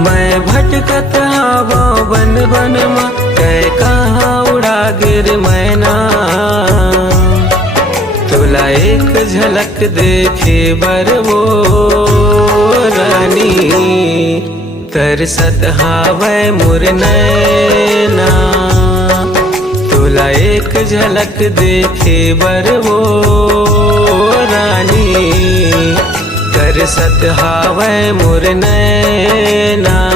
मैं भटकत हवा बन बन मा, कै कहाँ उड़ा गिर मैना। तुला एक झलक देखे बर वो रानी, तरसत हावै मोर नैना। तुला एक झलक देखे बर वो रानी, तरसत हावै मोर नैना।